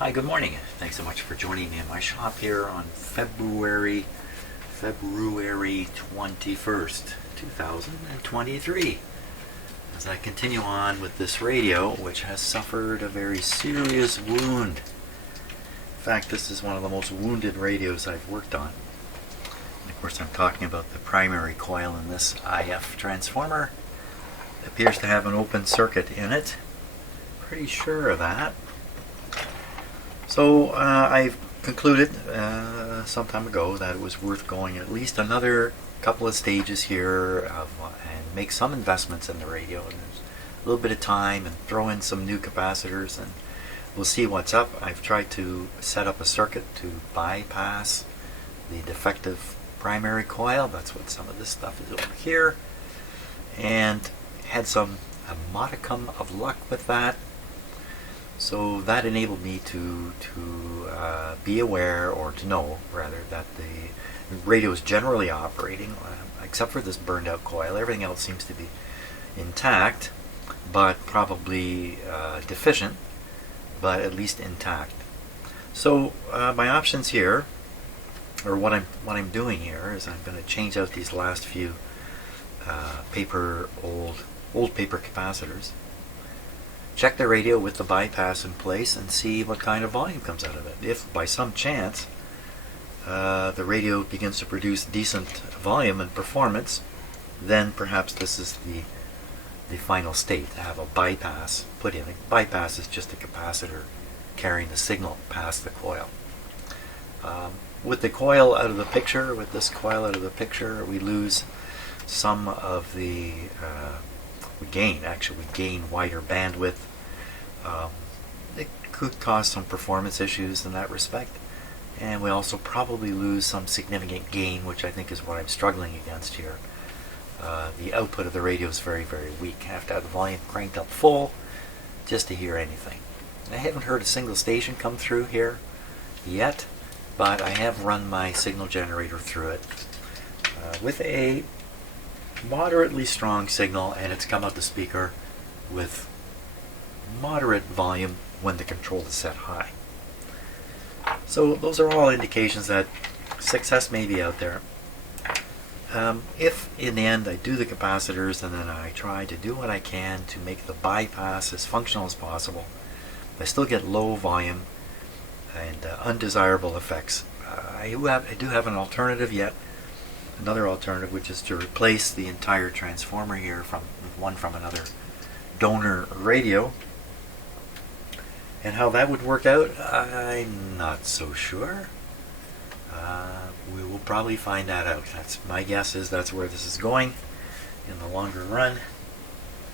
Hi, good morning. Thanks so much for joining me in my shop here on February 21st, 2023. As I continue on with this radio, which has suffered a very serious wound. In fact, this is one of the most wounded radios I've worked on. And of course, I'm talking about the primary coil in this IF transformer. It appears to have an open circuit in it. Pretty sure of that. So I've concluded some time ago that it was worth going at least another couple of stages here and make some investments in the radio. And there's a little bit of time and throw in some new capacitors and we'll see what's up. I've tried to set up a circuit to bypass the defective primary coil. That's what some of this stuff is over here. And had a modicum of luck with that. So that enabled me to be aware, or to know rather, that the radio is generally operating, except for this burned out coil. Everything else seems to be intact, but probably deficient, but at least intact. So my options here, or what I'm doing here, is I'm going to change out these last few old paper capacitors. Check the radio with the bypass in place and see what kind of volume comes out of it. If by some chance the radio begins to produce decent volume and performance, then perhaps this is the final state, to have a bypass put in. A bypass is just a capacitor carrying the signal past the coil. With the coil out of the picture, we lose some of the we gain wider bandwidth. It could cause some performance issues in that respect, and we also probably lose some significant gain, which I think is what I'm struggling against here. The output of the radio is very, very weak. I have to have the volume cranked up full just to hear anything. I haven't heard a single station come through here yet, but I have run my signal generator through it with a moderately strong signal, and it's come out the speaker with moderate volume when the control is set high. So those are all indications that success may be out there. If in the end I do the capacitors and then I try to do what I can to make the bypass as functional as possible, I still get low volume and undesirable effects. I do have an alternative yet. Another alternative, which is to replace the entire transformer here from another donor radio. And how that would work out, I'm not so sure. We will probably find that out. My guess is that's where this is going in the longer run.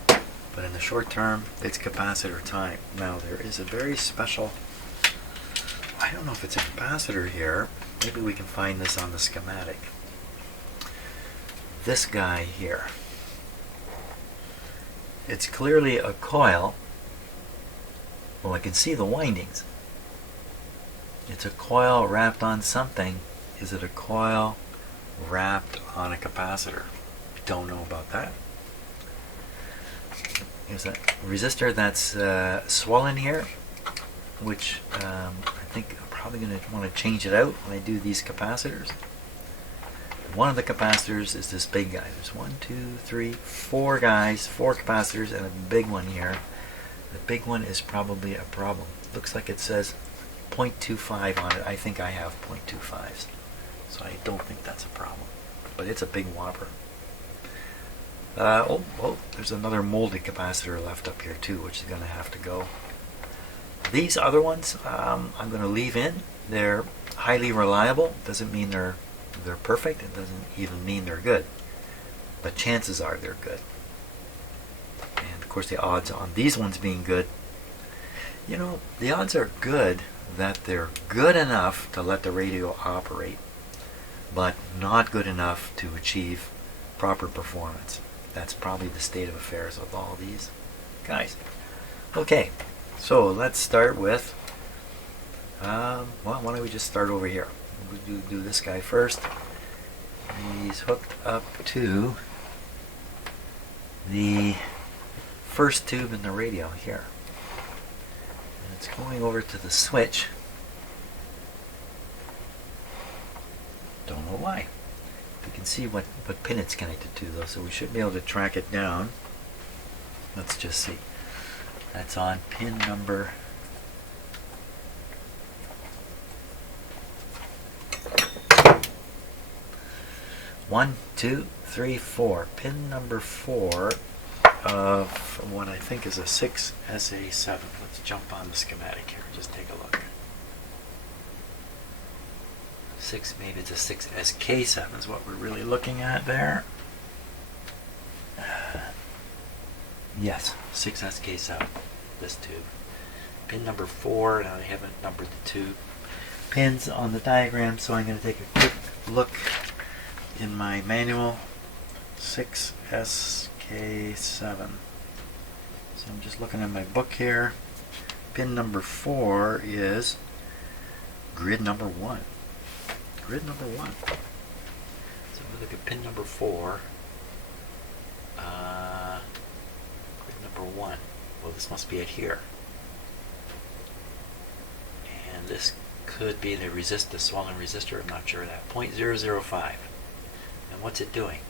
But in the short term, it's capacitor time. Now there is a very special, I don't know if it's a capacitor here. Maybe we can find this on the schematic. This guy here. It's clearly a coil. Well, I can see the windings. It's a coil wrapped on something. Is it a coil wrapped on a capacitor? Don't know about that. There's a resistor that's swollen here, which I think I'm probably going to want to change it out when I do these capacitors. One of the capacitors is this big guy. There's 4 capacitors, and a big one here. The big one is probably a problem. Looks like it says 0.25 on it. I think I have 0.25s, so I don't think that's a problem. But it's a big whopper. There's another molded capacitor left up here too, which is going to have to go. These other ones I'm going to leave in. They're highly reliable. Doesn't mean they're perfect. It doesn't even mean they're good, but chances are they're good. And of course the odds on these ones being good, the odds are good that they're good enough to let the radio operate, but not good enough to achieve proper performance. That's probably the state of affairs with all these guys. Okay, so let's start with why don't we just start over here. We'll do this guy first. He's hooked up to the first tube in the radio here. And it's It's going over to the switch. Don't know why. We can see what pin it's connected to though, so we should be able to track it down. Let's just see. That's on pin number 1, 2, 3, 4. Pin number 4 of what I think is a 6SA7. Let's jump on the schematic here and just take a look. Maybe it's a 6SK7 is what we're really looking at there. Yes, 6SK7, this tube. Pin number 4, now I haven't numbered the two pins on the diagram, so I'm going to take a quick look in my manual. 6SK7. So I'm just looking at my book here. Pin number 4 is grid number 1. Grid number 1. So we look at pin number 4. Grid number 1. Well, this must be it here. And this could be the swollen resistor. I'm not sure of that. 0.005. And what's it doing?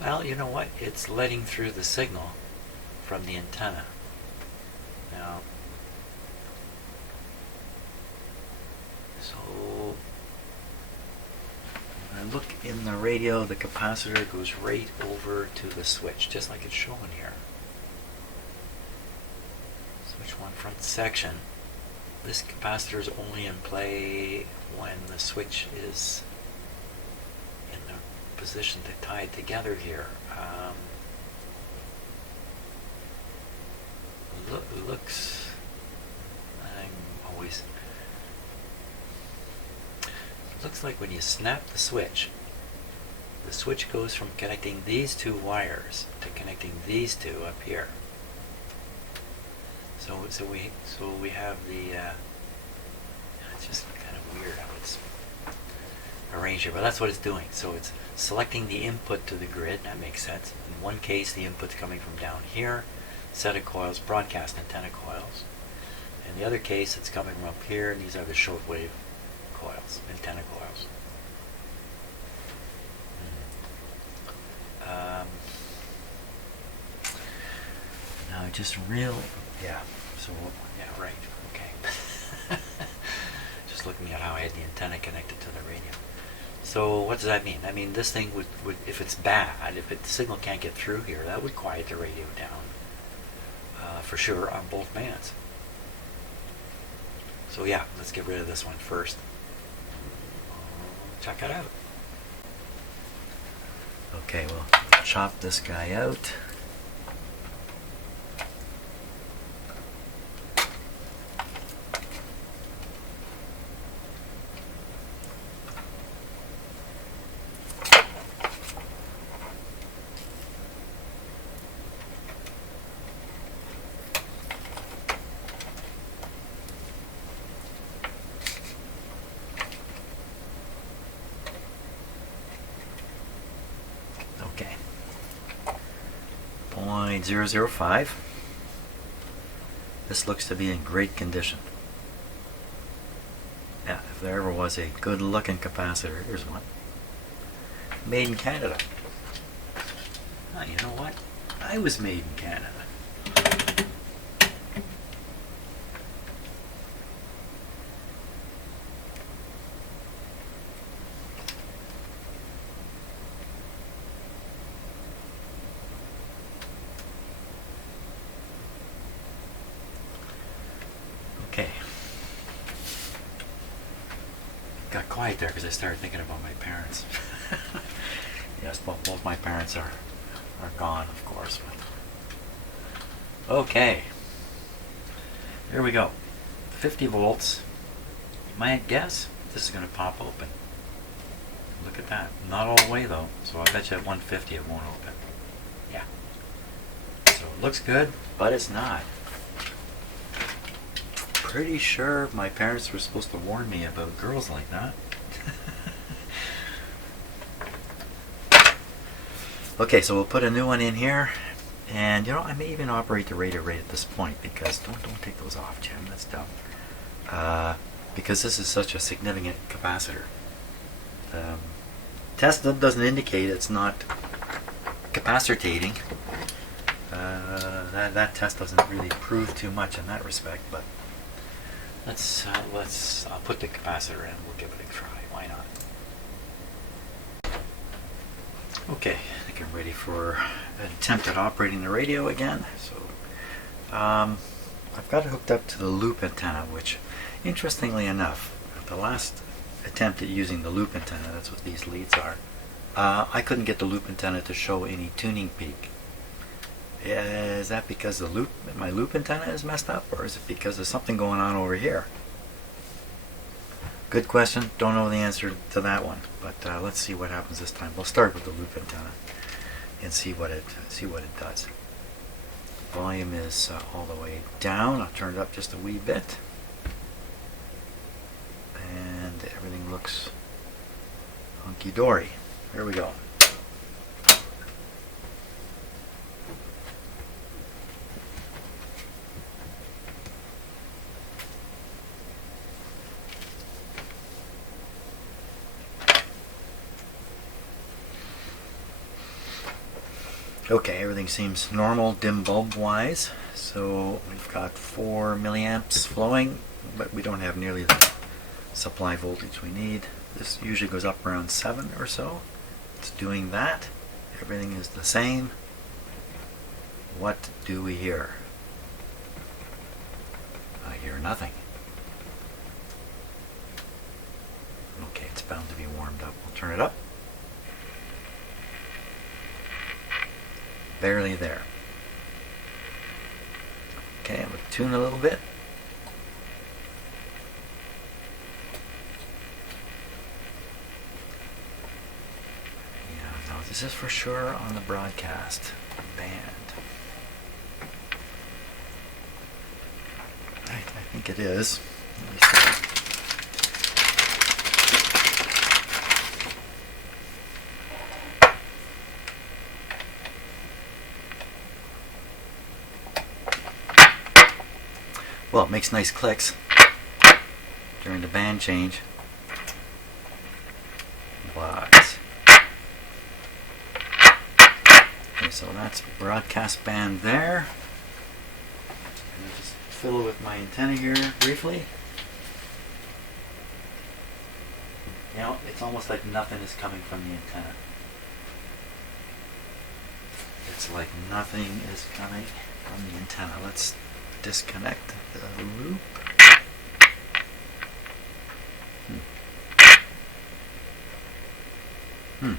Well, you know what? It's letting through the signal from the antenna. Now, so when I look in the radio, the capacitor goes right over to the switch, just like it's shown here. Switch 1 front section. This capacitor is only in play when the switch is in the position to tie it together here. Looks, looks like when you snap the switch goes from connecting these two wires to connecting these two up here. So we have the it's just kind of weird how it's arranged here, but that's what it's doing. So it's selecting the input to the grid. That makes sense. In one case, the input's coming from down here, set of coils, broadcast antenna coils. In the other case, it's coming from up here, and these are the shortwave coils, antenna coils. Now right, okay. Just looking at how I had the antenna connected to the radio. So what does that mean? I mean, this thing would if it's bad, if the signal can't get through here, that would quiet the radio down for sure on both bands. So yeah, let's get rid of this one first. Check it out. Okay, we'll chop this guy out. Okay. 0.005. This looks to be in great condition. Yeah, if there ever was a good looking capacitor, here's one. Made in Canada. Oh, you know what? I was made in Canada. Okay. Got quiet there because I started thinking about my parents. Yes, both my parents are gone, of course. But okay. Here we go. 50 volts. You might guess this is going to pop open. Look at that. Not all the way though. So I bet you at 150 it won't open. Yeah. So it looks good, but it's not. Pretty sure my parents were supposed to warn me about girls like that. Okay, so we'll put a new one in here, And you know, I may even operate the radio right at this point, because don't take those off, Jim. That's dumb. Because this is such a significant capacitor. Test doesn't indicate it's not capacitating. That test doesn't really prove too much in that respect, but I'll put the capacitor in. We'll give it a try. Why not? Okay, I think I'm ready for an attempt at operating the radio again. So I've got it hooked up to the loop antenna, which, interestingly enough, the last attempt at using the loop antenna, that's what these leads are, I couldn't get the loop antenna to show any tuning peak. Is that because my loop antenna is messed up, or is it because there's something going on over here? Good question. Don't know the answer to that one, but let's see what happens this time. We'll start with the loop antenna and see what it does. Volume is all the way down. I'll turn it up just a wee bit, and everything looks hunky-dory. Here we go. Okay, everything seems normal dim bulb wise. So we've got 4 milliamps flowing, but we don't have nearly the supply voltage we need. This usually goes up around 7 or so. It's doing that. Everything is the same. What do we hear? I hear nothing. Okay, it's bound to be warmed up. We'll turn it up. Barely there. Okay, I'm going to tune a little bit. Yeah, no, this is for sure on the broadcast band. I think it is. Let me see. Well, it makes nice clicks during the band change, but okay, so that's broadcast band there. I'm going to just fiddle with my antenna here briefly. You know, it's almost like nothing is coming from the antenna. It's like nothing is coming from the antenna. Let's disconnect the loop. Like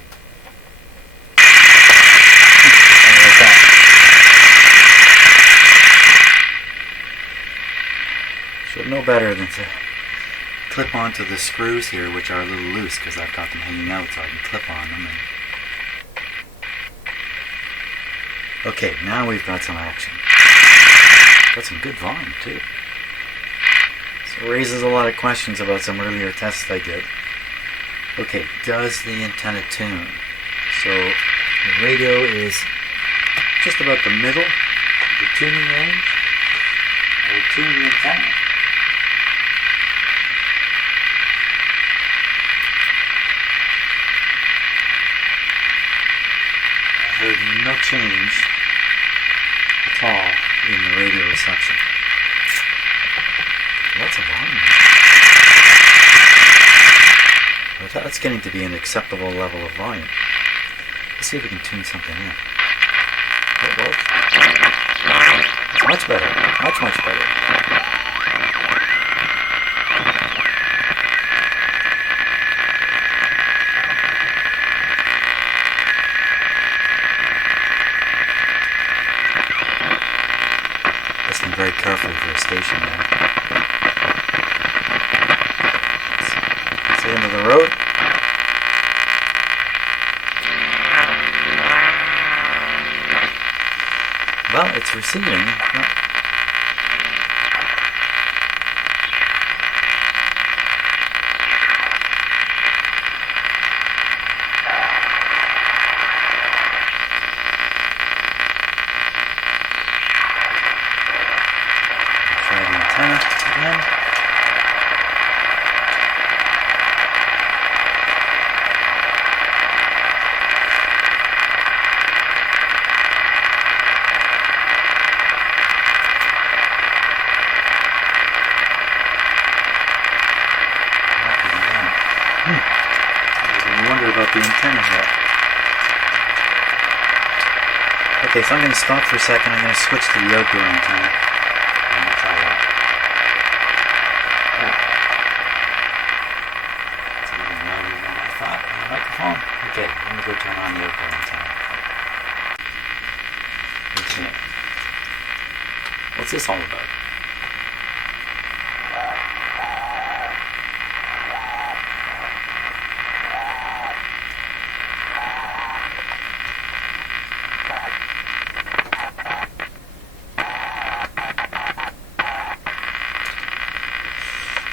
that. Should know better than to clip onto the screws here, which are a little loose because I've got them hanging out so I can clip on them. Okay, now we've got some action. Got some good volume too. So it raises a lot of questions about some earlier tests I did. Okay, does the antenna tune? So the radio is just about the middle of the tuning range. I will tune the antenna. I heard no change at all in the radio reception. Lots of volume. But that's getting to be an acceptable level of volume. Let's see if we can tune something in. It works. It's much better. Much, much better. Listening very carefully for a station there. It's the end of the road. Well, it's receiving. the antenna yet. Okay, so I'm going to stop for a second. I'm going to switch to the outdoor antenna. I'm going to try that. It's even louder than I thought on the microphone. Okay, I'm going to go turn on the outdoor antenna. Okay. What's this all about?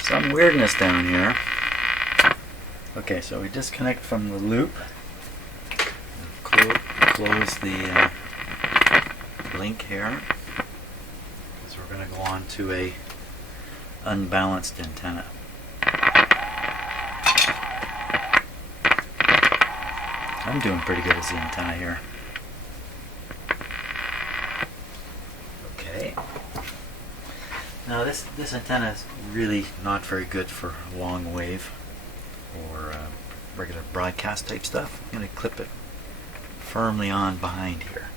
Some weirdness down here. Okay, so we disconnect from the loop. Close the link here. So we're going to go on to a unbalanced antenna. I'm doing pretty good as the antenna here. Okay. Now this antenna is really not very good for long wave or regular broadcast type stuff. I'm going to clip it firmly on behind here.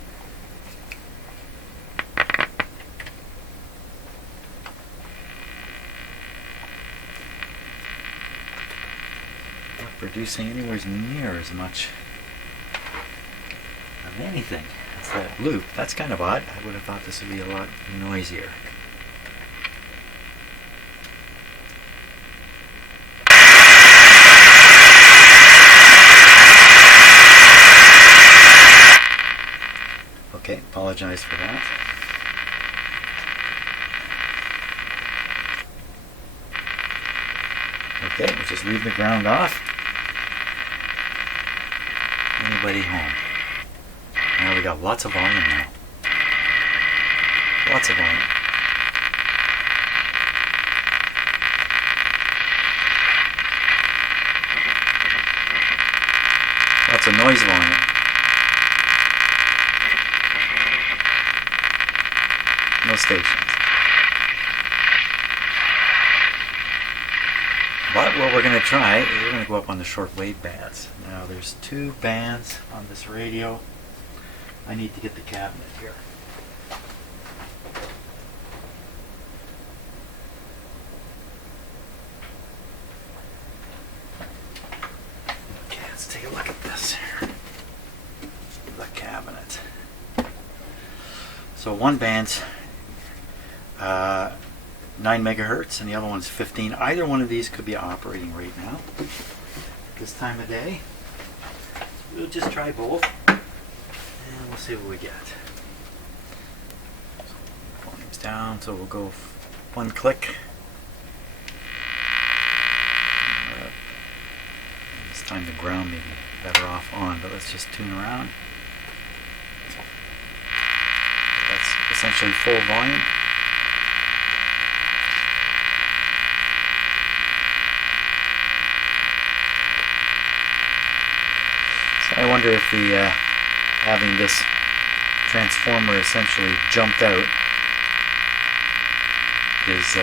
Not producing anywhere near as much of anything as that loop. That's kind of odd. I would have thought this would be a lot noisier. Okay, apologize for that. Okay, we'll just leave the ground off. Anybody home? Now we got lots of volume now. Lots of volume. Lots of noise volume. No stations. But what we're going to try is we're going to go up on the shortwave bands. Now there's 2 bands on this radio. I need to get the cabinet here. Okay, let's take a look at this here. The cabinet. So one band's 9 megahertz and the other one's 15. Either one of these could be operating right now at this time of day. We'll just try both and we'll see what we get. Volume's down, so we'll go 1 click. This time the ground may be better off on, but let's just tune around. That's essentially full volume. I wonder if the having this transformer essentially jumped out is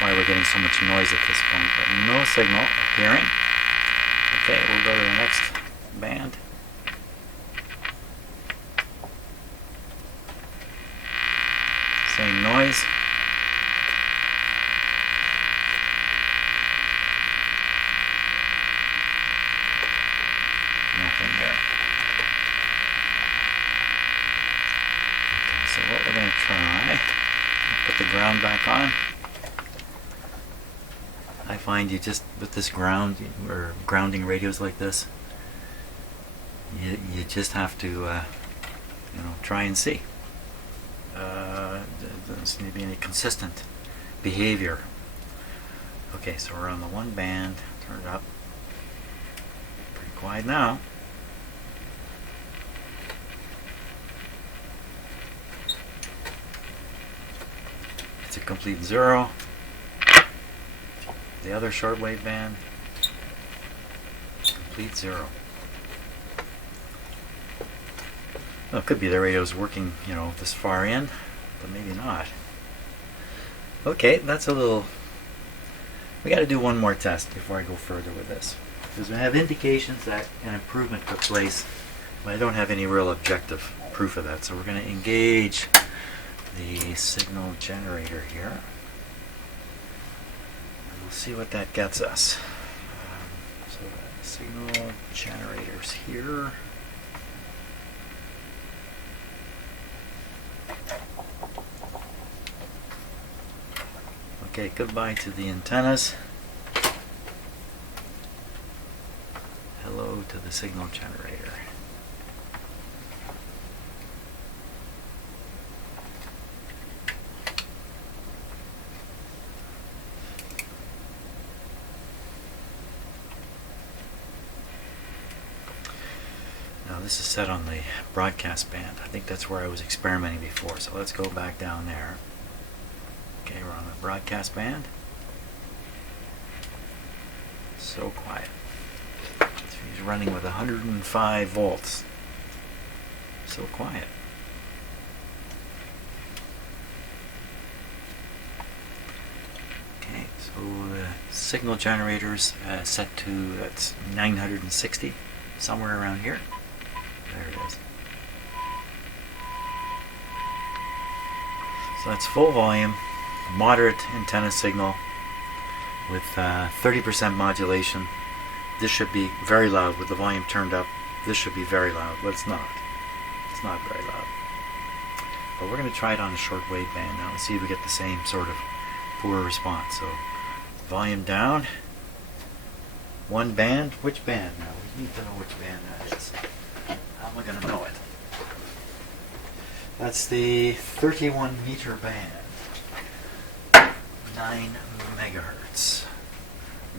why we're getting so much noise at this point. But no signal appearing. Okay, we'll go to the next band. Same noise. Nothing there. Okay, so what we're going to try, put the ground back on. I find you just, with this ground, or grounding radios like this, you just have to, try and see. There doesn't seem to be any consistent behavior. Okay, so we're on the 1 band, turn it up. Pretty quiet now. It's a complete 0. The other shortwave band, complete 0. Well, it could be the radio's working, this far in, but maybe not. Okay, that's a little... We got to do one more test before I go further with this. Because we have indications that an improvement took place, but I don't have any real objective proof of that. So we're going to engage the signal generator here. And we'll see what that gets us. So the signal generator's here. Okay, goodbye to the antennas. Hello to the signal generator. Now this is set on the broadcast band. I think that's where I was experimenting before, so let's go back down there. Okay, we're on the broadcast band. So quiet. He's running with 105 volts. So quiet. Okay, so the signal generator's set to, that's 960, somewhere around here. There it is. So that's full volume, moderate antenna signal with 30% modulation. This should be very loud with the volume turned up. This should be very loud, but it's not. It's not very loud. But we're going to try it on a shortwave band now and see if we get the same sort of poor response. So volume down. One band. Which band now? We need to know which band that is. How am I going to know it? That's the 31 meter band. 9 megahertz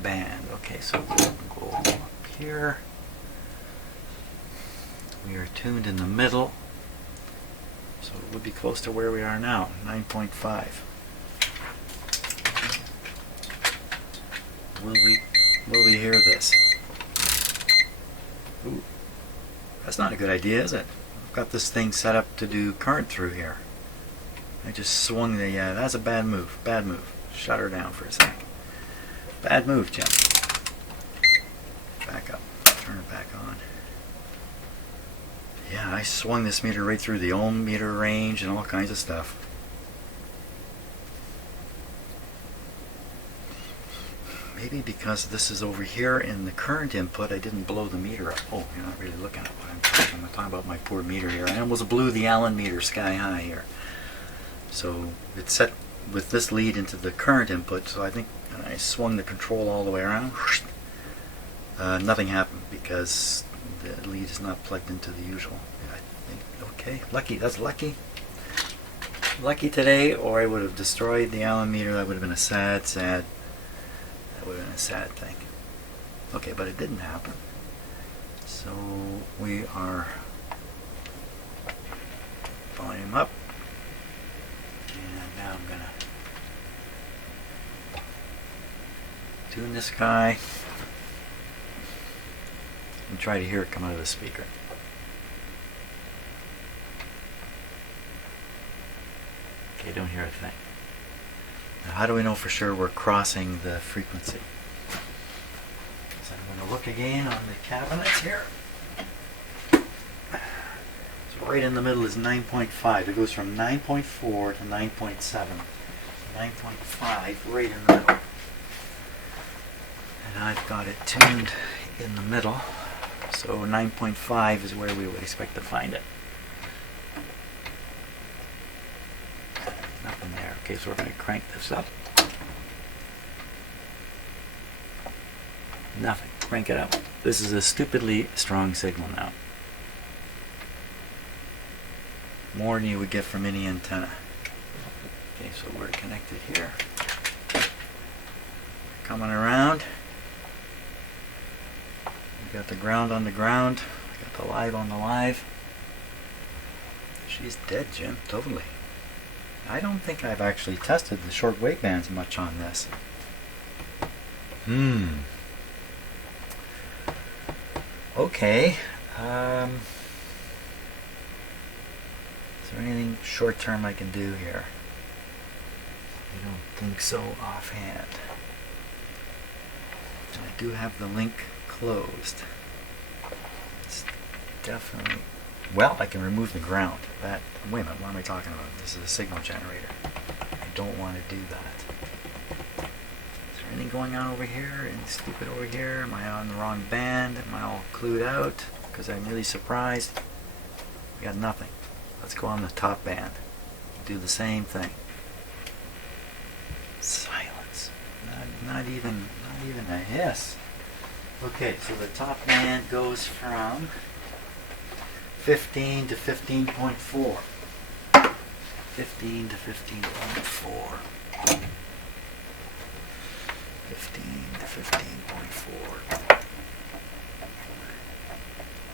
band. Okay, so we'll go up here. We are tuned in the middle, so it would be close to where we are now, 9.5. Will we hear this? Ooh, that's not a good idea, is it? I've got this thing set up to do current through here. I just swung the, that's a bad move, bad move. Shut her down for a sec. Bad move, Jim. Back up, turn it back on. Yeah, I swung this meter right through the ohm meter range and all kinds of stuff. Maybe because this is over here in the current input, I didn't blow the meter up. Oh, you're not really looking at what I'm talking about. I'm talking about my poor meter here. I almost blew the Allen meter sky high here. So it's set with this lead into the current input, so I think I swung the control all the way around. Nothing happened because the lead is not plugged into the usual. I think, okay, lucky, that's lucky. Lucky today, or I would have destroyed the Allen meter. That would have been a sad thing. Okay, but it didn't happen. So we are volume up. And now I'm going to tune this guy and try to hear it come out of the speaker. Okay, don't hear a thing. Now, how do we know for sure we're crossing the frequency? So I'm going to look again on the cabinets here. So right in the middle is 9.5. It goes from 9.4 to 9.7. 9.5 right in the middle. And I've got it tuned in the middle. So 9.5 is where we would expect to find it. Nothing there. Okay, so we're going to crank this up. Nothing. Crank it up. This is a stupidly strong signal now. More than you would get from any antenna. Okay, so we're connected here. Coming around. We got the ground on the ground. We got the live on the live. She's dead, Jim. Totally. I don't think I've actually tested the short wave bands much on this. Okay. Is there anything short term I can do here? I don't think so offhand. I do have the link closed. It's definitely... Well, I can remove the ground. That... Wait a minute, what am I talking about? This is a signal generator. I don't want to do that. Is there anything going on over here? Anything stupid over here? Am I on the wrong band? Am I all clued out? Because I'm really surprised. We got nothing. Let's go on the top band. Do the same thing. Silence. Not even a hiss. Okay, so the top band goes from 15 to 15.4. 15 to 15.4. 15 to 15.4.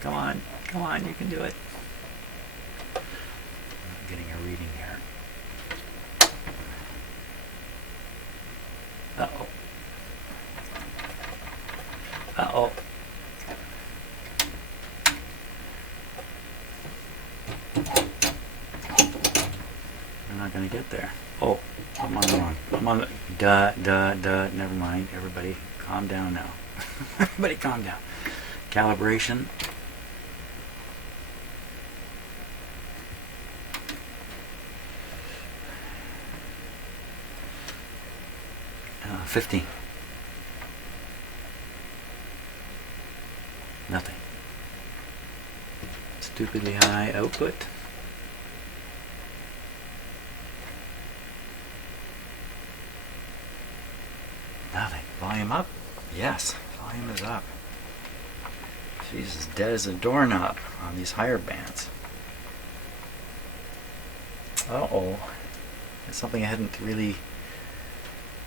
Come on, you can do it. I'm getting a reading here. Uh-oh. Uh-oh. I'm not going to get there. Oh, I'm on the wrong. I'm on the... Never mind. Everybody calm down now. Everybody calm down. Calibration. 15. Nothing. Stupidly high output. Nothing. Volume up? Yes, volume is up. She's as dead as a doorknob on these higher bands. Uh-oh. That's something I hadn't really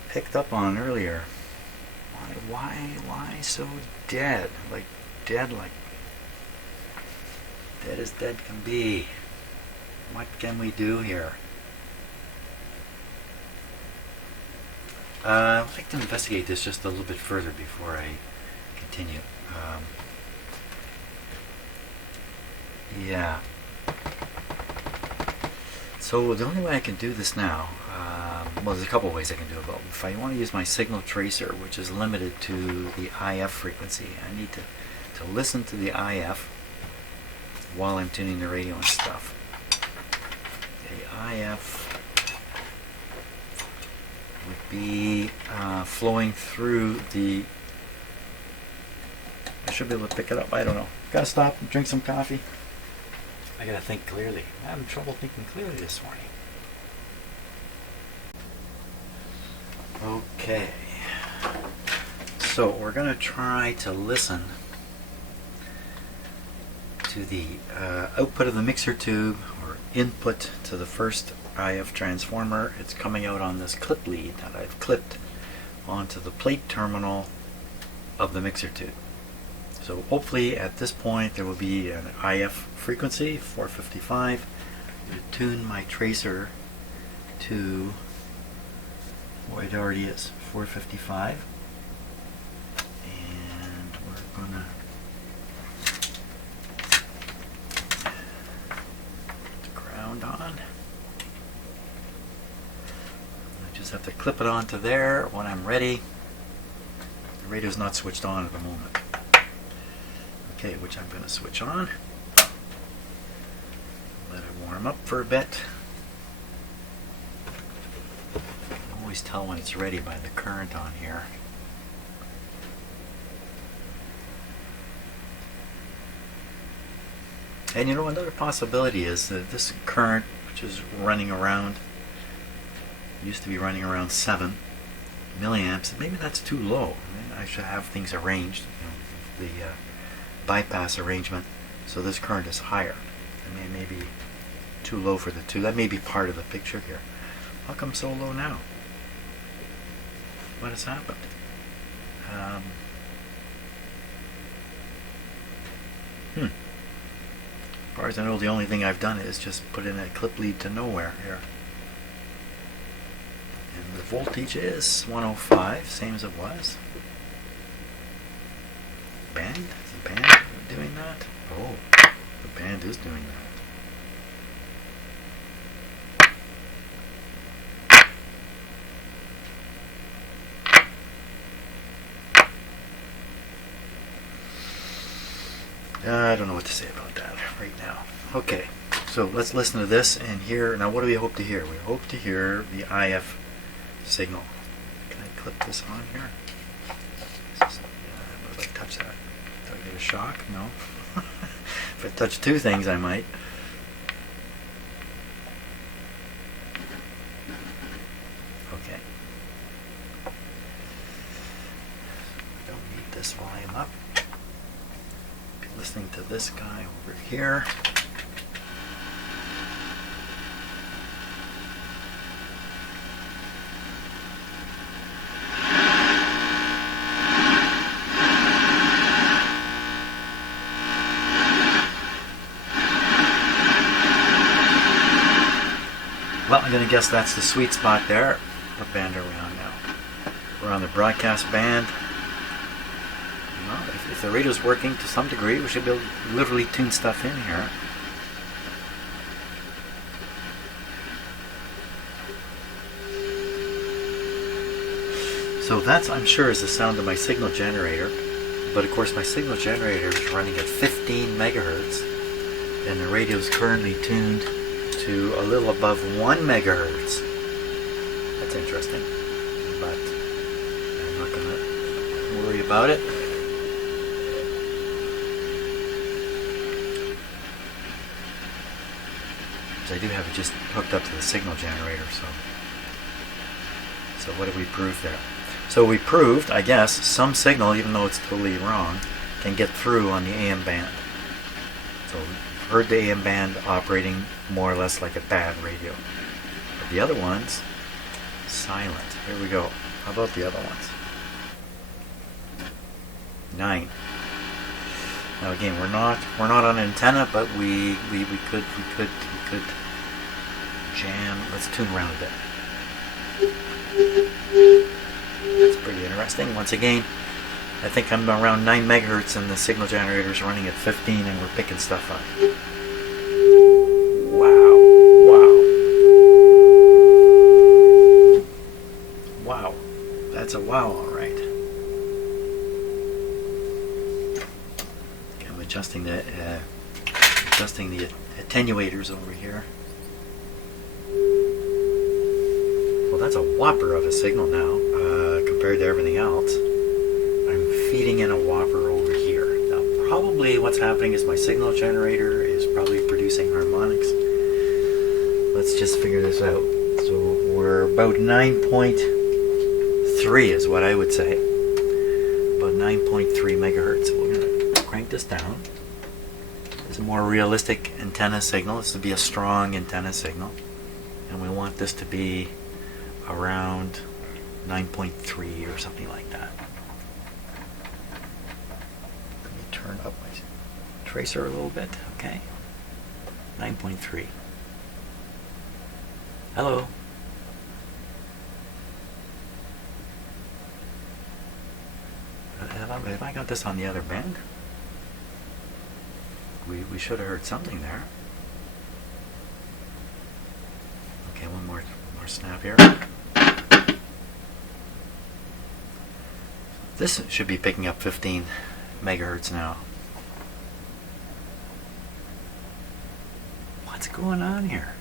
picked up on earlier. Why so dead? Like dead as dead can be. What can we do here? I'd like to investigate this just a little bit further before I continue. Yeah. So the only way I can do this now, well, there's a couple of ways I can do it. But if I want to use my signal tracer, which is limited to the IF frequency, I need to listen to the IF while I'm tuning the radio and stuff. The IF would be flowing through the... I should be able to pick it up. I don't know. Gotta stop and drink some coffee. I gotta think clearly. I'm having trouble thinking clearly this morning. Okay. So we're gonna try to listen to the output of the mixer tube, or input to the first IF transformer. It's coming out on this clip lead that I've clipped onto the plate terminal of the mixer tube. So hopefully at this point there will be an IF frequency, 455. I'm going to tune my tracer to, well, it already is, 455. And we're going to ground on. I just have to clip it onto there when I'm ready. The radio's not switched on at the moment. Okay, which I'm going to switch on. Let it warm up for a bit. I can always tell when it's ready by the current on here. And you know, another possibility is that this current, which is running around, used to be running around 7 milliamps, maybe that's too low. Maybe I should have things arranged, you know, the bypass arrangement, so this current is higher. It may be too low for the two. That may be part of the picture here. How come so low now? What has happened? As far as I know, the only thing I've done is just put in a clip lead to nowhere here. And the voltage is 105, same as it was. Band? Is the band doing that? Oh, the band is doing that. I don't know what to say about that right now. Okay, so let's listen to this and hear. Now, what do we hope to hear? We hope to hear the IF signal. Can I clip this on here? What if I touch that? Do I get a shock? No. If I touch two things, I might. Okay. I don't need this volume up. Be listening to this guy over here. Well, I'm going to guess that's the sweet spot there. What band are we on now? We're on the broadcast band. Well, if the radio's working to some degree, we should be able to literally tune stuff in here. So that's, I'm sure, is the sound of my signal generator. But of course my signal generator is running at 15 megahertz, and the radio is currently tuned to a little above 1 megahertz. That's interesting, but I'm not going to worry about it. Because I do have it just hooked up to the signal generator, so what did we prove there? So we proved, I guess, some signal, even though it's totally wrong, can get through on the AM band. So we've heard the AM band operating more or less like a bad radio. But the other ones, silent. Here we go. How about the other ones? 9. Now again, we're not on an antenna, but we could jam. Let's tune around a bit. That's pretty interesting. Once again, I think I'm around 9 megahertz and the signal generator is running at 15 and we're picking stuff up. Wow. Wow. That's a wow, alright. Okay, I'm adjusting the attenuators over here. Well, that's a whopper of a signal now, compared to everything else. I'm feeding in a whopper over here. Now, probably what's happening is my signal generator is probably producing harmonics. Let's just figure this out. So we're about 9.3 is what I would say. About 9.3 megahertz. So we're going to crank this down. It's a more realistic antenna signal. This would be a strong antenna signal. And we want this to be around 9.3 or something like that. Let me turn up my tracer a little bit. Okay. 9.3. Hello. Have I got this on the other band? We should have heard something there. Okay, one more snap here. This should be picking up 15 megahertz now. What's going on here?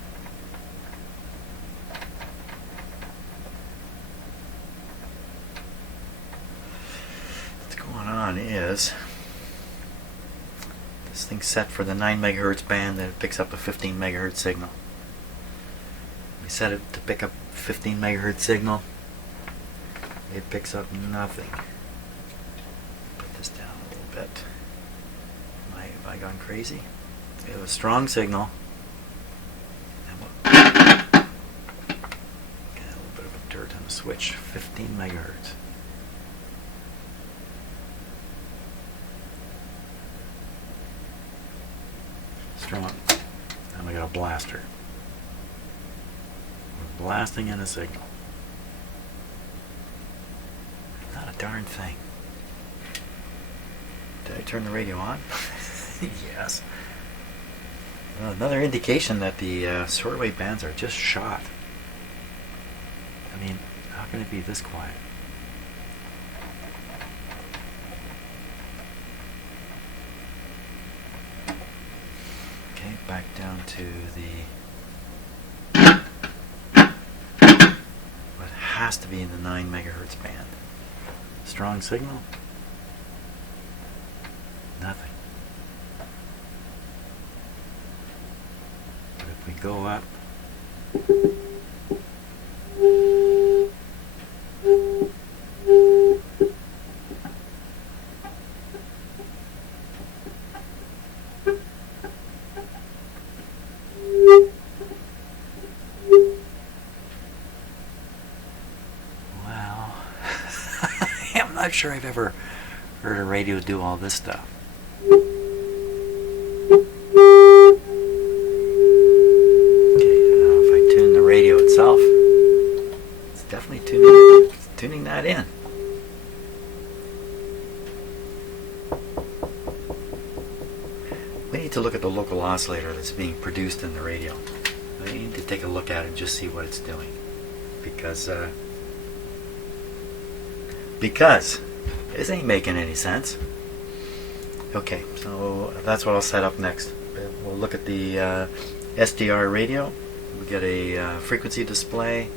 What's going on is this thing's set for the 9 megahertz band and it picks up a 15 megahertz signal. We set it to pick up 15 megahertz signal. It picks up nothing. Put this down a little bit. Have I gone crazy? We have a strong signal. And get a little bit of a dirt on the switch. 15 megahertz. Strong. And we got a blaster. We're blasting in a signal. Not a darn thing. Did I turn the radio on? Yes. Another indication that the shortwave bands are just shot. I mean, how can it be this quiet? back down to the what has to be in the 9 megahertz band. Strong signal? Nothing. But if we go up, I'm not sure I've ever heard a radio do all this stuff. Okay, now if I tune the radio itself, it's definitely tuning that in. We need to look at the local oscillator that's being produced in the radio. We need to take a look at it and just see what it's doing. Because this ain't making any sense. Okay, so that's what I'll set up next. We'll look at the SDR radio. We get a frequency display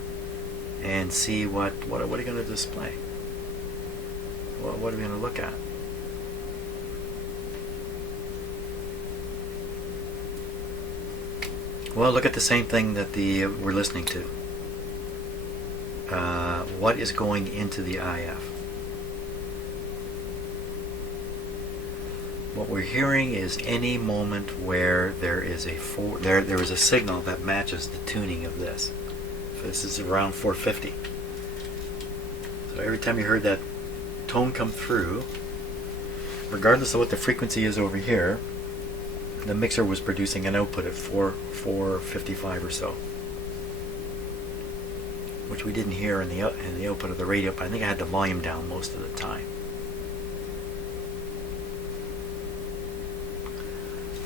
and see what are we going to display. What are we going to look at? Well, look at the same thing that we're listening to. What is going into the IF? What we're hearing is any moment where there is there is a signal that matches the tuning of this. So this is around 450. So every time you heard that tone come through, regardless of what the frequency is over here, the mixer was producing an output at 455 or so, which we didn't hear in the output of the radio, but I think I had the volume down most of the time.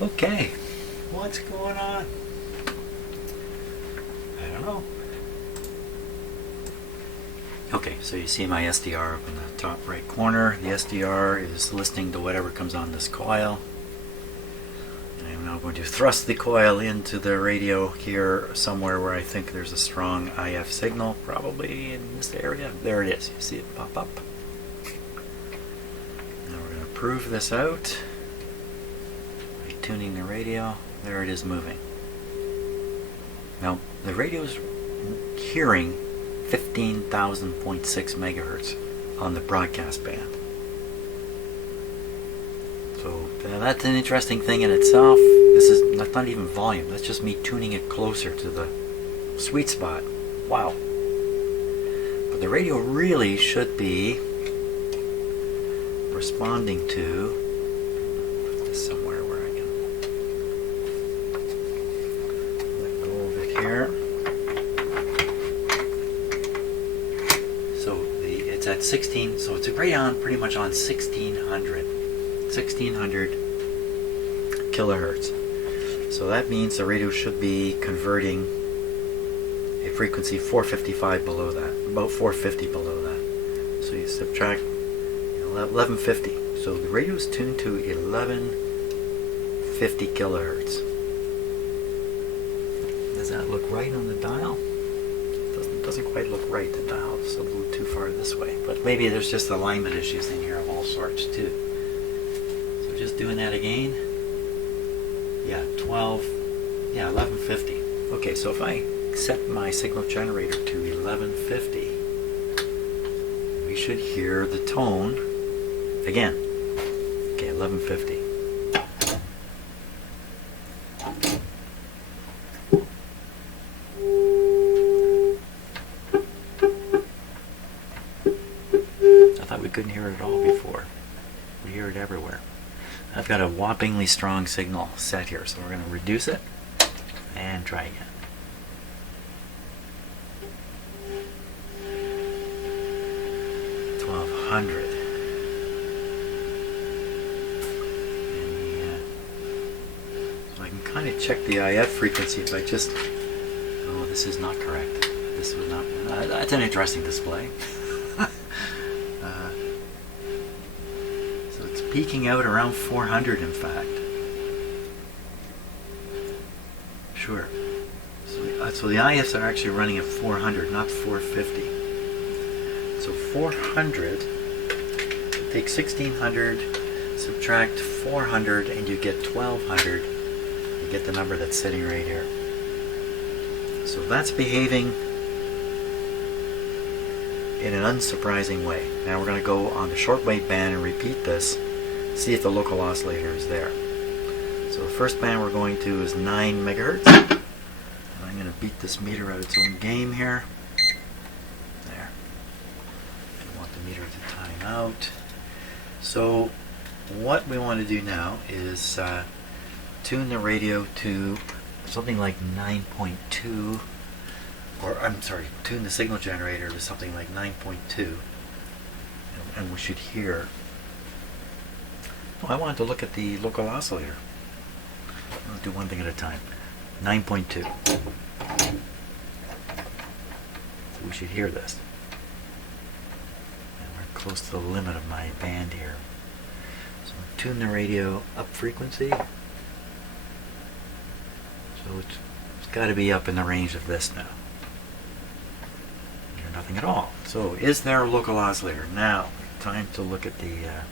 Okay, what's going on? I don't know. Okay, so you see my SDR up in the top right corner. The SDR is listening to whatever comes on this coil. And I'm now going to thrust the coil into the radio here somewhere where I think there's a strong IF signal, probably in this area. There it is. You see it pop up. Now we're going to prove this out. Tuning the radio, there it is moving. Now the radio's hearing 15,000.6 megahertz on the broadcast band. So that's an interesting thing in itself. That's not even volume, that's just me tuning it closer to the sweet spot. Wow. But the radio really should be responding to, put this somewhere where I can let go of it here. So it's at 16, so it's right on, pretty much on 1600 kilohertz. So that means the radio should be converting a frequency 455 below that, about 450 below that. So you subtract 1150. So the radio is tuned to 1150 kilohertz. Does that look right on the dial? Doesn't quite look right, the dial. It's a little too far this way. But maybe there's just alignment issues in here of all sorts too. So just doing that again. Yeah, 1150. Okay, so if I set my signal generator to 1150, we should hear the tone again. Okay, 1150. I thought we couldn't hear it at all before. We hear it everywhere. I've got a whoppingly strong signal set here, so we're going to reduce it and try again. So I can kind of check the IF frequency if I just... Oh, this is not correct. This was not... that's an interesting display. So it's peaking out around 400, in fact. Sure. So the IFs are actually running at 400, not 450. So 400, take 1600, subtract 400, and you get 1200. You get the number that's sitting right here. So that's behaving in an unsurprising way. Now we're going to go on the shortwave band and repeat this, see if the local oscillator is there. So the first band we're going to is 9 megahertz. And I'm going to beat this meter out its own game here. There. I want the meter to time out. So what we want to do now is tune the radio to something like 9.2, or I'm sorry, tune the signal generator to something like 9.2, and we should hear. Oh, I wanted to look at the local oscillator. I'll do one thing at a time. 9.2. So we should hear this. And we're close to the limit of my band here. So tune the radio up frequency. So it's got to be up in the range of this now. Hear nothing at all. So is there a local oscillator? Now, time to look at the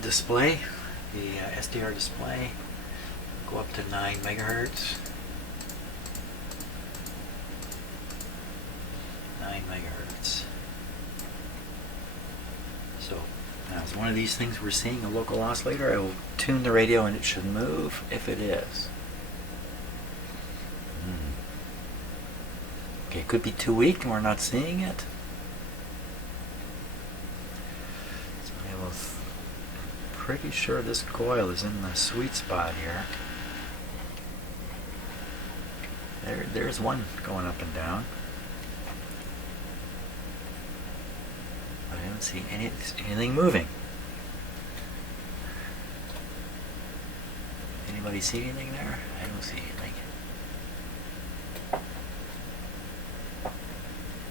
display, the SDR display. Go up to 9 megahertz. 9 megahertz. So now is one of these things we're seeing a local oscillator? I will tune the radio and it should move if it is. Okay, it could be too weak and we're not seeing it. So I was pretty sure this coil is in the sweet spot here. There's one going up and down. But I don't see anything moving. Anybody see anything there? I don't see anything.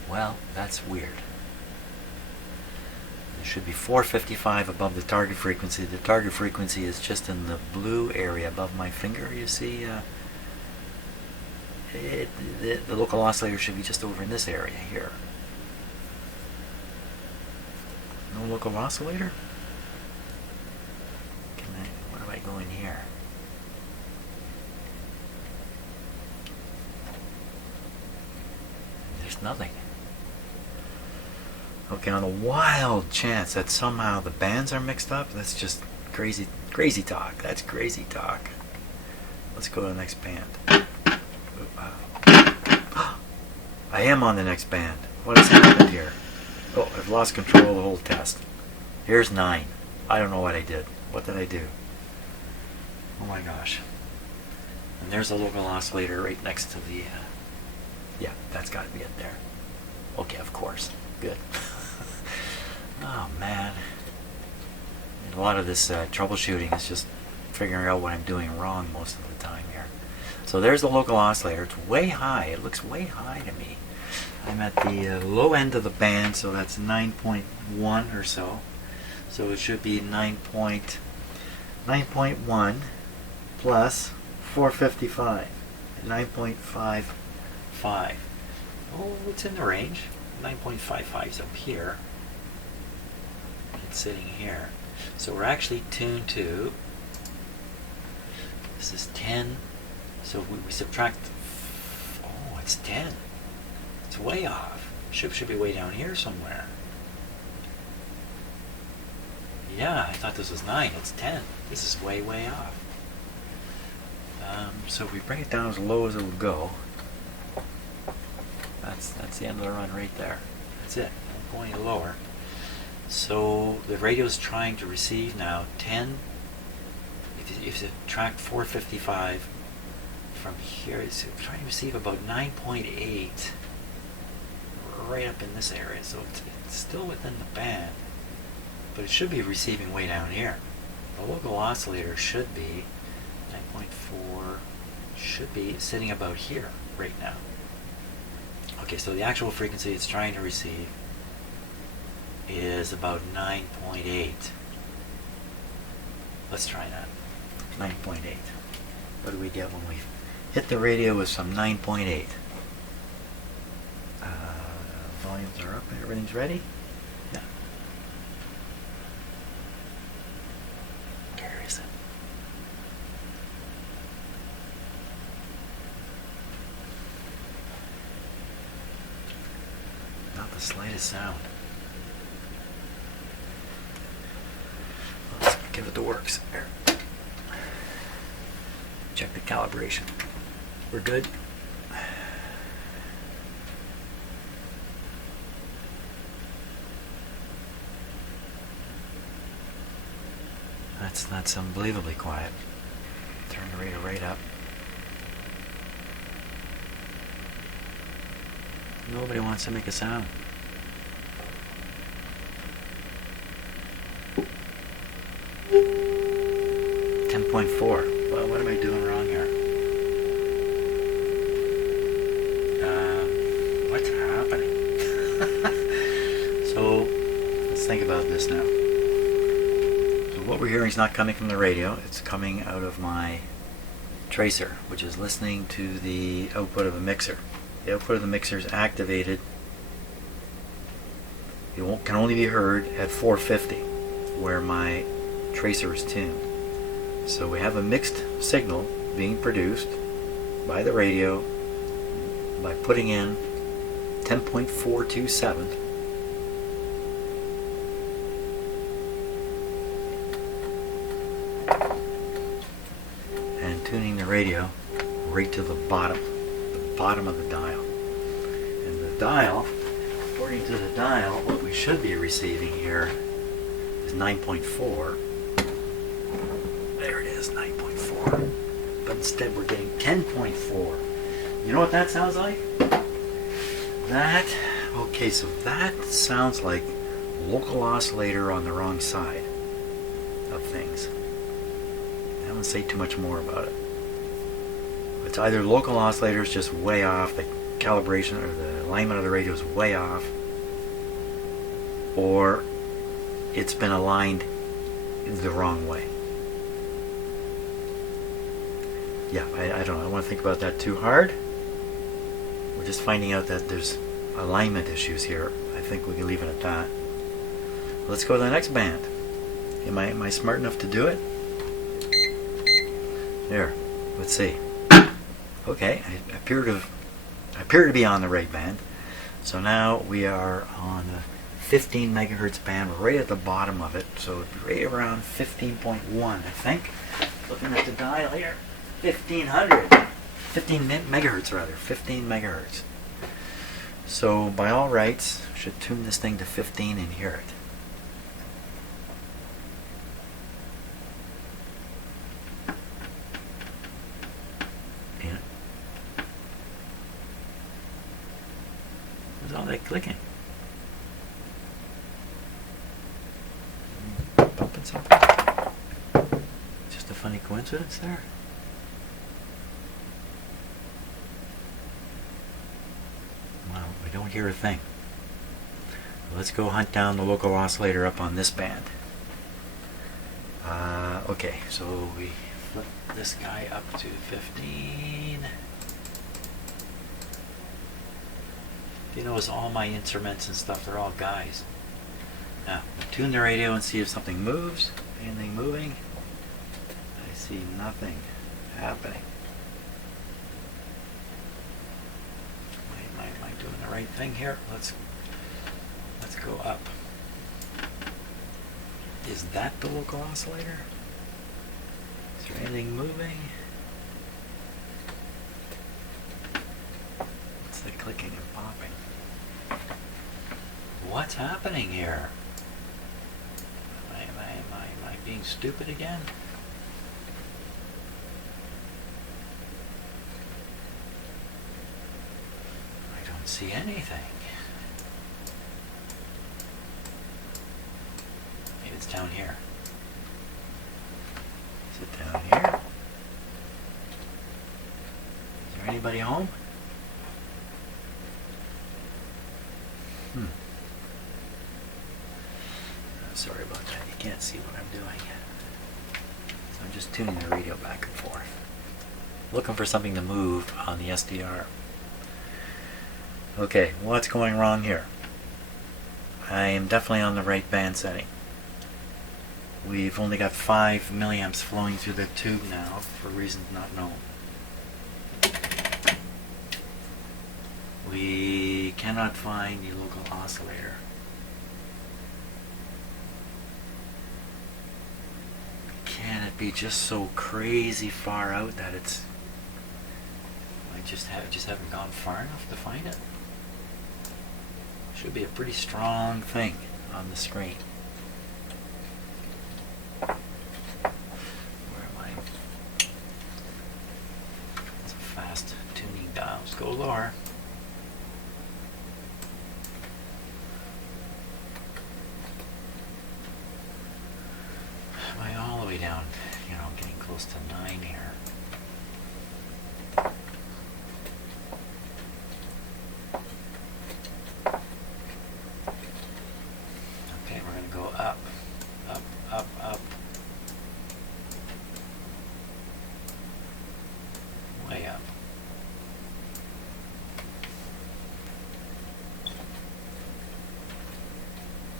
Well, that's weird. There should be 455 above the target frequency. The target frequency is just in the blue area above my finger. You see, the local oscillator should be just over in this area here. No local oscillator? What do I go in here? There's nothing. Okay, on a wild chance that somehow the bands are mixed up, that's just crazy talk. That's crazy talk. Let's go to the next band. I am on the next band. What has happened here? Oh, I've lost control of the whole test. Here's 9. I don't know what I did. What did I do? Oh my gosh. And there's a local oscillator right next to the... yeah, that's got to be it there. Okay, of course. Good. Oh man. And a lot of this troubleshooting is just figuring out what I'm doing wrong most of the time here. So there's the local oscillator. It's way high. It looks way high to me. I'm at the low end of the band, so that's 9.1 or so. So it should be 9.1 plus 455. 9.55. Oh, it's in the range. 9.55 is up here. It's sitting here. So we're actually tuned to, this is 10. So we subtract, oh, it's 10. It's way off. Should be way down here somewhere. Yeah, I thought this was 9. It's 10. This is way off. So if we bring it down as low as it will go, that's the end of the run right there. That's it. I'm going lower. So the radio is trying to receive now 10. If you subtract 455 from here, it's trying to receive about 9.8 right up in this area. So it's still within the band, but it should be receiving way down here. The local oscillator should be 9.4, should be sitting about here right now. Okay, so the actual frequency it's trying to receive is about 9.8. Let's try that. 9.8. What do we get when we hit the radio with some 9.8? Volumes are up. Everything's ready? Yeah. Where is it? Not the slightest sound. Let's give it the works. There. Check the calibration. We're good. That's unbelievably quiet. Turn the radio right up. Nobody wants to make a sound. .4. Well, what am I doing wrong here? What's happening? So, let's think about this now. So what we're hearing is not coming from the radio. It's coming out of my tracer, which is listening to the output of a mixer. The output of the mixer is activated. It can only be heard at 450, where my tracer is tuned. So we have a mixed signal being produced by the radio by putting in 10.427 and tuning the radio right to the bottom of the dial. And the dial, according to the dial, what we should be receiving here is 9.4. There it is, 9.4. But instead we're getting 10.4. You know what that sounds like? So that sounds like local oscillator on the wrong side of things. I don't say too much more about it. It's either local oscillator is just way off, the calibration or the alignment of the radio is way off, or it's been aligned the wrong way. Yeah, I don't know. I don't want to think about that too hard. We're just finding out that there's alignment issues here. I think we can leave it at that. Let's go to the next band. Am I smart enough to do it? There. Let's see. Okay, I appear to be on the right band. So now we are on the 15 megahertz band. We're right at the bottom of it. So it's right around 15.1, I think. Looking at the dial here. 15 megahertz rather, 15 megahertz. So by all rights, I should tune this thing to 15 and hear it. Yeah. What's all that clicking? Bumping something? Just a funny coincidence there? Don't hear a thing. Let's go hunt down the local oscillator up on this band. Okay, so we flip this guy up to 15. You notice all my instruments and stuff, they're all guys. Now, tune the radio and see if something moves. Anything moving? I see nothing happening. Am I doing the right thing here? Let's go up. Is that the local oscillator? Is there anything moving? What's the clicking and popping? What's happening here? Am I being stupid again? See anything. Maybe it's down here. Is it down here? Is there anybody home? Sorry about that. You can't see what I'm doing. So I'm just tuning the radio back and forth. looking for something to move on the SDR. Okay, what's going wrong here? I am definitely on the right band setting. We've only got 5 milliamps flowing through the tube now for reasons not known. We cannot find the local oscillator. Can it be just so crazy far out that it's... I just haven't gone far enough to find it? Should be a pretty strong thing on the screen. Where am I? It's a fast tuning dial. Let's go lower. Am I all the way down? You know, getting close to 9 here. Okay, we're going to go up, up, up, up. Way up.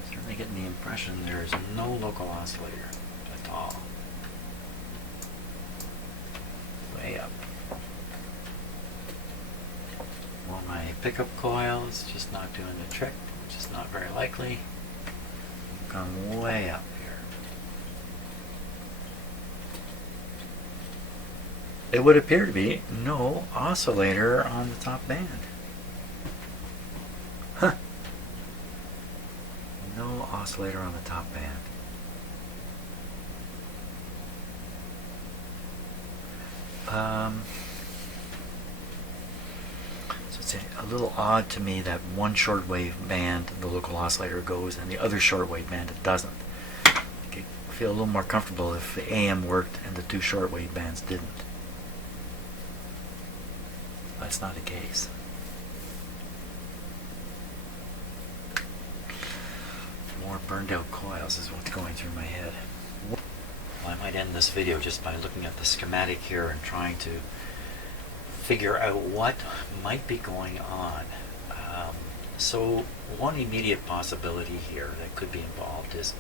Certainly getting the impression there's no local oscillator at all. Way up. Well, my pickup coil is just not doing the trick, which is not very likely. Gone way up here. It would appear to be no oscillator on the top band. Huh. No oscillator on the top band. So it's a little odd to me that one shortwave band the local oscillator goes and the other shortwave band it doesn't. I feel a little more comfortable if the AM worked and the two shortwave bands didn't. That's not the case. More burned out coils is what's going through my head. Well, I might end this video just by looking at the schematic here and trying to figure out what might be going on. So one immediate possibility here that could be involved is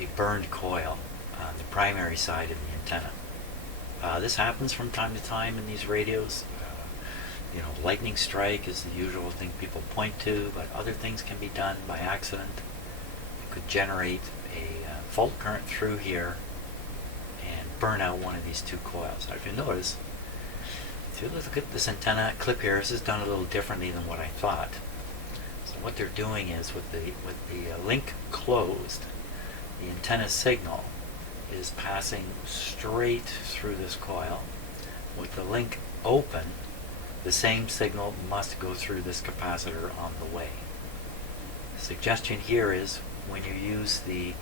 a burned coil on the primary side of the antenna. This happens from time to time in these radios. You know, lightning strike is the usual thing people point to, but other things can be done by accident. It could generate a fault current through here and burn out one of these two coils. Now, if you notice, if you look at this antenna clip here, this is done a little differently than what I thought. So what they're doing is with the link closed, the antenna signal is passing straight through this coil. With the link open, the same signal must go through this capacitor on the way. The suggestion here is when you use the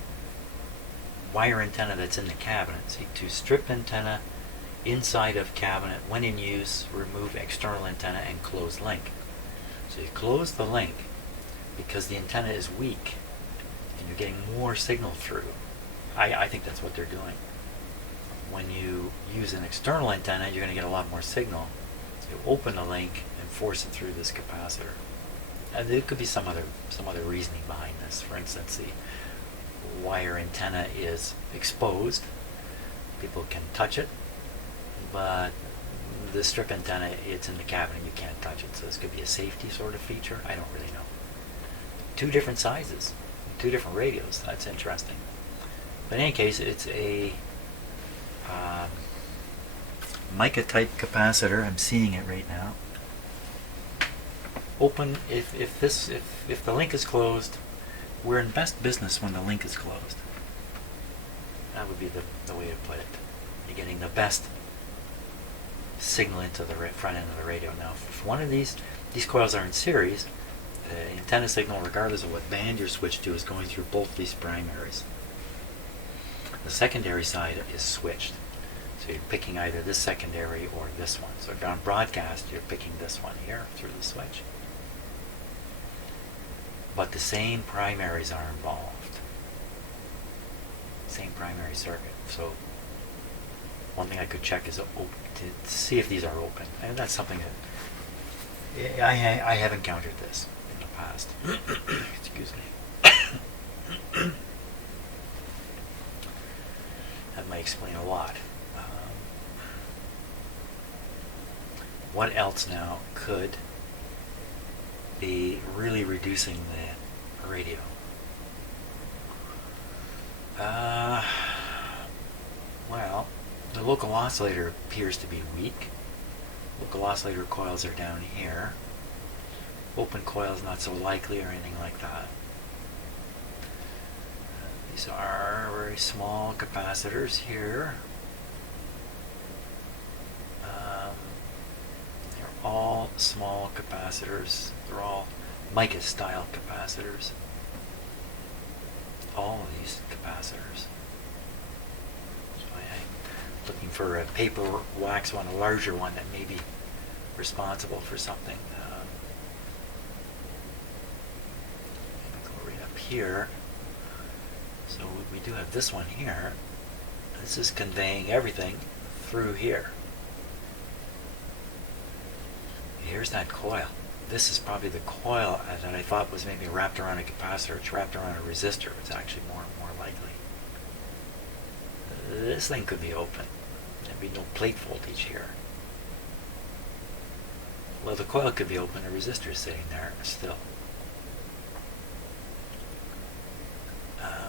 wire antenna that's in the cabinet, see, to strip antenna inside of cabinet, when in use, remove external antenna and close link. So you close the link because the antenna is weak and you're getting more signal through. I think that's what they're doing. When you use an external antenna, you're going to get a lot more signal. So you open the link and force it through this capacitor. And there could be some other reasoning behind this. For instance, the wire antenna is exposed. People can touch it, but the strip antenna, it's in the cabinet, you can't touch it. So this could be a safety sort of feature. I don't really know. Two different sizes, two different radios. That's interesting. But in any case, it's a mica type capacitor. I'm seeing it right now. Open if the link is closed. We're in best business when the link is closed. That would be the way to put it. You're getting the best signal into the front end of the radio. Now, if one of these coils are in series, the antenna signal, regardless of what band you're switched to, is going through both these primaries. The secondary side is switched. So you're picking either this secondary or this one. So if you're on broadcast, you're picking this one here through the switch. But the same primaries are involved. Same primary circuit. So one thing I could check is to see if these are open, and that's something that I have encountered this in the past. Excuse me. That might explain a lot. What else now could be really reducing the radio? Well, the local oscillator appears to be weak. Local oscillator coils are down here. Open coils not so likely or anything like that. These are very small capacitors here. They're all small capacitors. They're all mica style capacitors. All of these capacitors. So I'm looking for a paper wax one, a larger one that may be responsible for something. Go right up here. So we do have this one here. This is conveying everything through here. Here's that coil. This is probably the coil that I thought was maybe wrapped around a capacitor. It's wrapped around a resistor. It's actually more likely. This thing could be open. There'd be no plate voltage here. Well, the coil could be open. The resistor is sitting there still.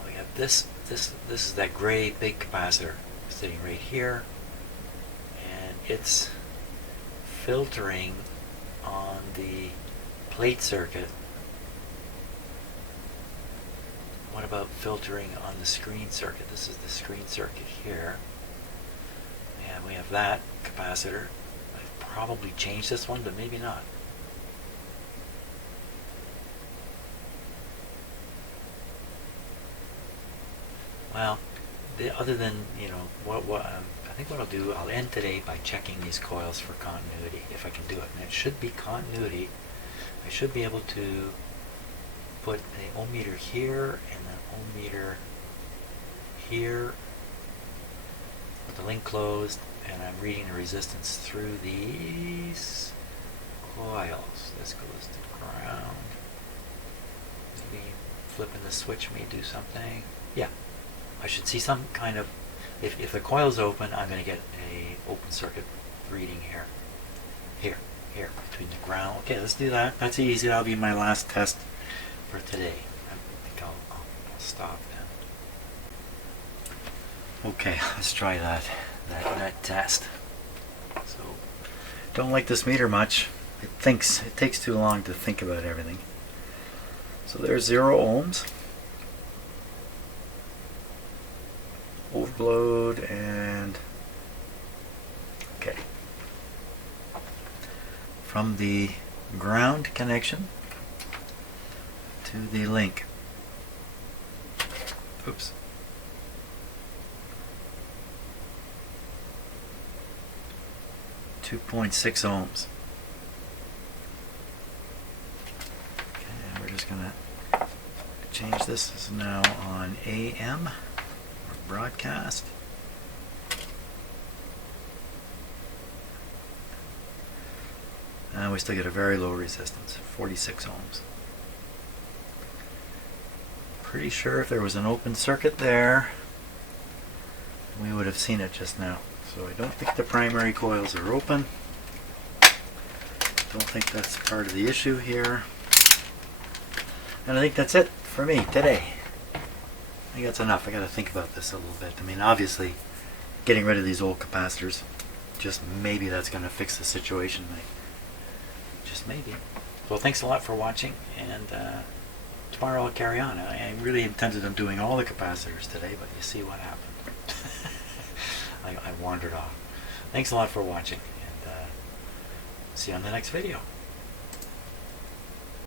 We have this is that gray big capacitor sitting right here, and it's filtering on the plate circuit. What about filtering on the screen circuit? This is the screen circuit here, and we have that capacitor. I've probably changed this one, but maybe not. Well, other than, I think what I'll do, I'll end today by checking these coils for continuity, if I can do it. And it should be continuity. I should be able to put an ohmmeter here and an ohmmeter here with the link closed, and I'm reading the resistance through these coils. This goes to ground. Maybe flipping the switch may do something. Yeah. I should see some kind of, if the coil is open, I'm going to get a open circuit reading here. Here, between the ground. Okay, let's do that. That's easy. That'll be my last test for today. I think I'll stop then. Okay, let's try that test. So, don't like this meter much. It takes too long to think about everything. So there's 0 ohms. Overload and okay. From the ground connection to the link. Oops. .6 ohms. Okay, and we're just gonna change this. This is now on AM. Broadcast. And we still get a very low resistance, 46 ohms. Pretty sure if there was an open circuit there, we would have seen it just now. So I don't think the primary coils are open. Don't think that's part of the issue here. And I think that's it for me today. I think that's enough. I got to think about this a little bit. I mean, obviously, getting rid of these old capacitors, just maybe that's going to fix the situation. Just maybe. Well, thanks a lot for watching, and tomorrow I'll carry on. I really intended on doing all the capacitors today, but you see what happened. I wandered off. Thanks a lot for watching, and see you on the next video.